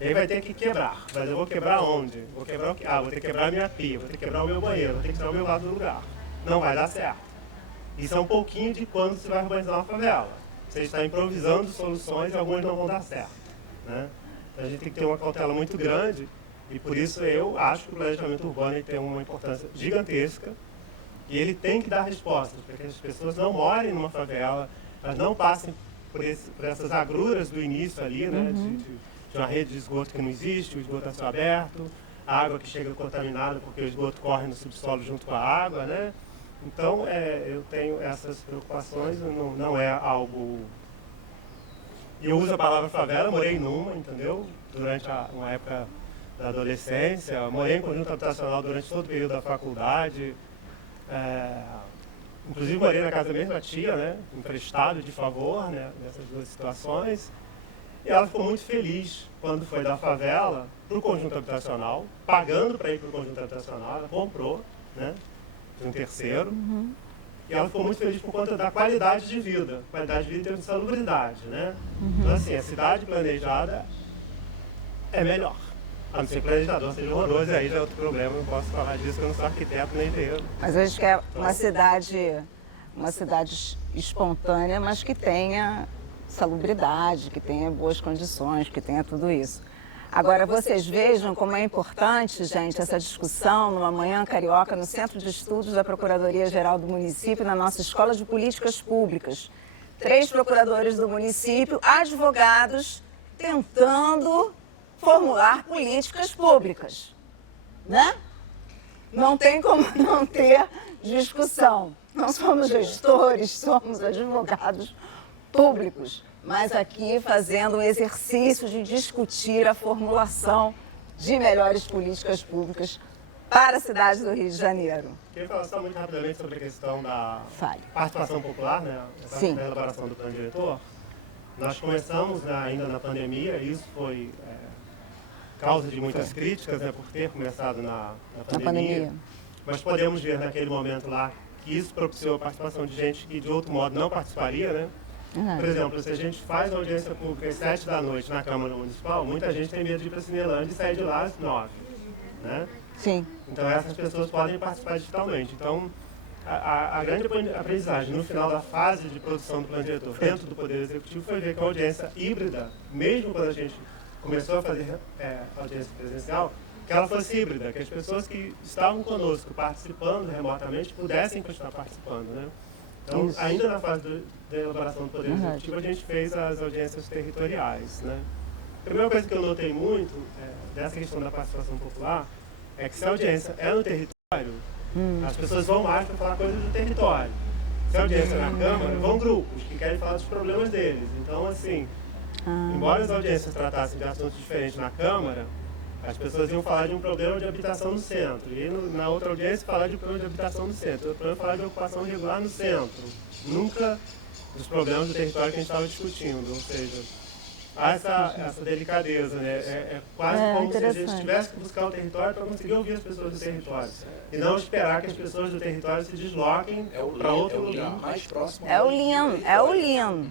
E aí vai ter que quebrar. Mas eu vou quebrar onde? Vou quebrar o quê? Vou ter que quebrar a minha pia, vou ter que quebrar o meu banheiro, vou ter que tirar o meu vaso do lugar. Não vai dar certo. Isso é um pouquinho de quando você vai urbanizar uma favela. Você está improvisando soluções e algumas não vão dar certo, né? Então a gente tem que ter uma cautela muito grande e por isso eu acho que o planejamento urbano ele tem uma importância gigantesca e ele tem que dar respostas para que as pessoas não morem numa favela, elas não passem por essas agruras do início ali, né? De uma rede de esgoto que não existe, o esgoto a céu aberto, a água que chega contaminada porque o esgoto corre no subsolo junto com a água, né? Então, eu tenho essas preocupações, não é algo... Eu uso a palavra favela, morei numa, entendeu? Durante uma época da adolescência, morei em conjunto habitacional durante todo o período da faculdade, inclusive morei na casa da mesma tia, né? Emprestado de favor, né? Nessas duas situações. E ela ficou muito feliz quando foi da favela para o conjunto habitacional, pagando para ir para o conjunto habitacional, ela comprou, né, de um terceiro. E ela ficou muito feliz por conta da qualidade de vida em termos de salubridade, né? Então, assim, a cidade planejada é melhor. A não ser que o planejador seja horroroso, e aí já é outro problema, não posso falar disso, porque eu não sou arquiteto nem engenheiro. Mas a gente quer uma cidade espontânea, mas que tenha salubridade, que tenha boas condições, que tenha tudo isso. Agora, vocês vejam como é importante, gente, essa discussão numa manhã carioca no Centro de Estudos da Procuradoria-Geral do Município, na nossa Escola de Políticas Públicas. 3 procuradores do município, advogados, tentando formular políticas públicas, né? Não tem como não ter discussão. Nós somos gestores, somos advogados públicos, mas aqui fazendo um exercício de discutir a formulação de melhores políticas públicas para a cidade do Rio de Janeiro. Queria falar só muito rapidamente sobre a questão da Fale. participação popular, né? Sim. Da elaboração do plano diretor. Nós começamos ainda na pandemia, e isso foi causa de muitas críticas, né, por ter começado na pandemia. Mas podemos ver naquele momento lá que isso propiciou a participação de gente que de outro modo não participaria, né? Por exemplo, se a gente faz audiência pública às 7 da noite na Câmara Municipal, muita gente tem medo de ir para a Cinelândia e sair de lá às 9, né? Sim. Então essas pessoas podem participar digitalmente. Então a grande aprendizagem no final da fase de produção do plano diretor dentro do Poder Executivo foi ver que a audiência híbrida, mesmo quando a gente começou a fazer audiência presencial, que ela fosse híbrida, que as pessoas que estavam conosco participando remotamente pudessem continuar participando, né? Então, isso. Ainda na fase da elaboração do Poder Executivo, a gente fez as audiências territoriais, né? A primeira coisa que eu notei muito dessa questão da participação popular é que se a audiência é no território, as pessoas vão mais para falar coisas do território. Se a audiência é na Câmara, vão grupos que querem falar dos problemas deles. Então, assim, embora as audiências tratassem de assuntos diferentes na Câmara, as pessoas iam falar de um problema de habitação no centro. E na outra audiência falar de um problema de habitação no centro. Outro problema falar de ocupação irregular no centro. Nunca dos problemas do território que a gente estava discutindo. Ou seja, há essa delicadeza, né? É quase como se a gente tivesse que buscar o território para conseguir ouvir as pessoas do território. E não esperar que as pessoas do território se desloquem para outro lugar. Mais próximo. É o Lean.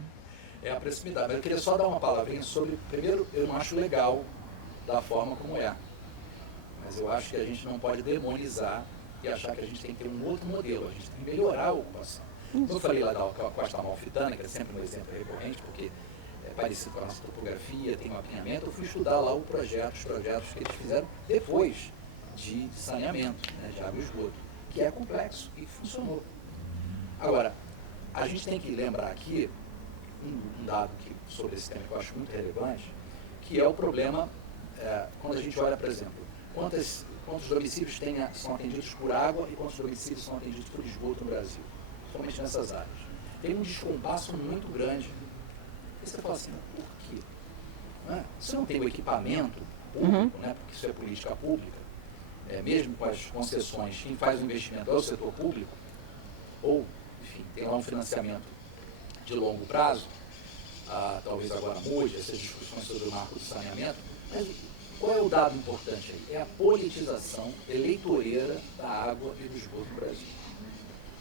É a proximidade. Mas eu queria só dar uma palavrinha sobre... Primeiro, eu não acho legal da forma como é. Mas eu acho que a gente não pode demonizar e achar que a gente tem que ter um outro modelo. A gente tem que melhorar a ocupação. Como eu falei lá da Costa Amalfitana, que é sempre um exemplo recorrente, porque é parecido com a nossa topografia, tem mapeamento, eu fui estudar lá os projetos que eles fizeram depois de saneamento, né, de água e esgoto, que é complexo e funcionou. Agora, a gente tem que lembrar aqui um dado sobre esse tema que eu acho muito relevante, que é o problema, quando a gente olha, por exemplo, quantos domicílios são atendidos por água e quantos domicílios são atendidos por esgoto no Brasil, somente nessas áreas. Tem um descompasso muito grande. E você fala assim, por quê? Você não tem o equipamento público, né, porque isso é política pública, mesmo com as concessões, quem faz o investimento é o setor público, ou, enfim, tem lá um financiamento de longo prazo, talvez agora mude essas discussões sobre o marco do saneamento, mas qual é o dado importante aí? É a politização eleitoreira da água e do esgoto no Brasil.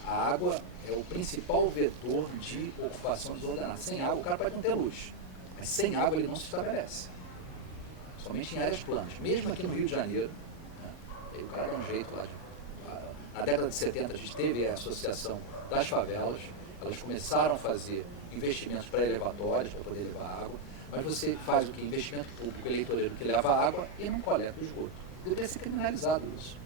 A água é o principal vetor de ocupação desordenada. Sem água o cara pode não ter luz, mas sem água ele não se estabelece. Somente em áreas planas. Mesmo aqui no Rio de Janeiro, né, aí o cara dá um jeito lá. Na década de 70 a gente teve a associação das favelas, elas começaram a fazer investimentos pré-elevatórios para poder levar água, mas você faz o que? Investimento público eleitoreiro que leva água e não coleta o esgoto. Deveria ser criminalizado isso.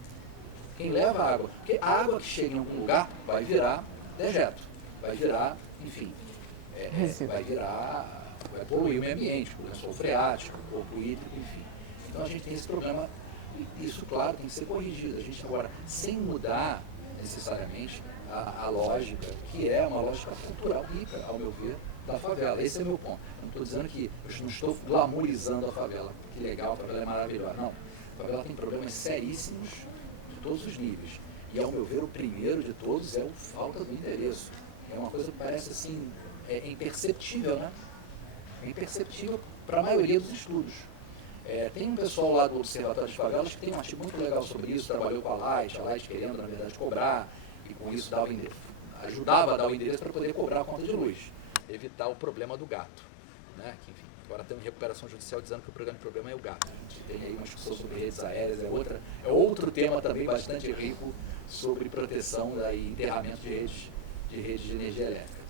Quem leva água, porque a água que chega em algum lugar vai virar dejeto, vai virar, enfim, vai poluir o meio ambiente, o lençol freático, o corpo hídrico, enfim. Então a gente tem esse problema, e isso, claro, tem que ser corrigido. A gente agora, sem mudar necessariamente a lógica, que é uma lógica cultural rica, ao meu ver, da favela. Esse é o meu ponto. Eu não estou dizendo que eu não estou glamourizando a favela, que legal, a favela é maravilhosa. Não, a favela tem problemas seríssimos de todos os níveis. E, ao meu ver, o primeiro de todos é a falta do endereço. É uma coisa que parece assim, imperceptível, né? é imperceptível para a maioria dos estudos. Tem um pessoal lá do Observatório de Favelas que tem um artigo muito legal sobre isso, trabalhou com a Light querendo, na verdade, cobrar, e com isso ajudava a dar o endereço para poder cobrar a conta de luz, evitar o problema do gato, né? Que, enfim, agora tem uma recuperação judicial dizendo que o grande problema é o gato. A gente tem aí uma discussão sobre redes aéreas, é outro tema também bastante rico sobre proteção e enterramento de redes de energia elétrica.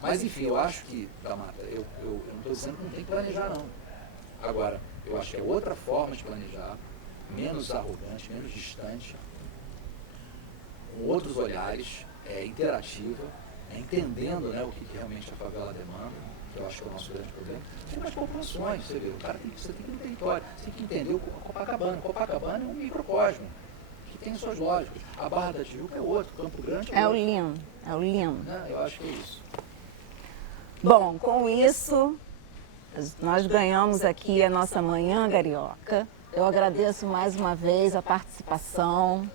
Mas, enfim, eu acho que, da Mata, eu não estou dizendo que não tem que planejar, não. Agora, eu acho que é outra forma de planejar, menos arrogante, menos distante, com outros olhares, interativa, entendendo, né, o que realmente a favela demanda, que eu acho que é o nosso grande problema. Tem as populações, você vê, você tem que ir no território, você tem que entender a Copacabana. Copacabana é um microcosmo, que tem suas lógicas. A Barra da Tijuca é outro, Campo Grande é outro. É o Lino. Né? Eu acho que é isso. Bom, com isso, nós ganhamos aqui a nossa Manhã Carioca. Eu agradeço mais uma vez a participação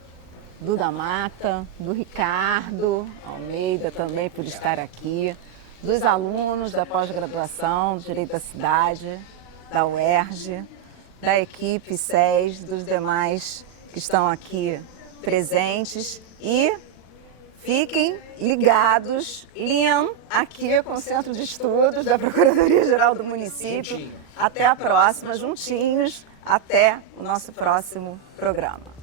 do da Mata, do Ricardo Almeida também por estar aqui, dos alunos da pós-graduação, Direito da Cidade, da UERJ, da equipe SES, dos demais que estão aqui presentes e fiquem ligados, Liam, aqui com o Centro de Estudos da Procuradoria-Geral do Município. Até a próxima, juntinhos, até o nosso próximo programa.